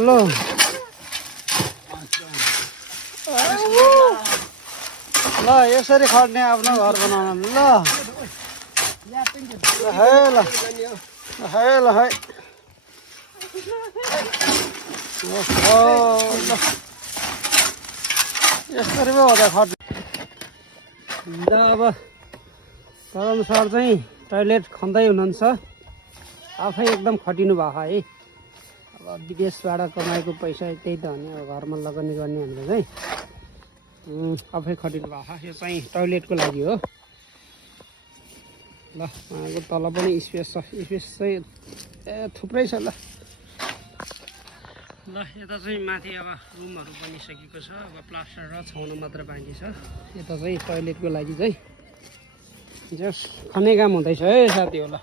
ल ल यसरी खट्ने आफ्नो घर बनाउन ल है ल है ल है यसरी पो हुँदा खट्ने अब चरण सर चाहिँ टोइलेट खन्दै हुनुहुन्छ आफै एकदम खटिनु भएको है अब विदेशबाट कमाएको पैसा त्यही त हो नि अब घरमा लगानी गर्ने भनेर चाहिँ आफै खटिनु भएको यो चाहिँ टोइलेटको लागि हो ल उहाँको तल पनि स्पेस छ स्पेस चाहिँ थुप्रै छ ल ल यता चाहिँ माथि अब रुमहरू बनिसकेको छ अब प्लास्टर र छाउन मात्र बाँकी छ यता चाहिँ टोइलेटको लागि चाहिँ जस खन्ने काम हुँदैछ है साथी होला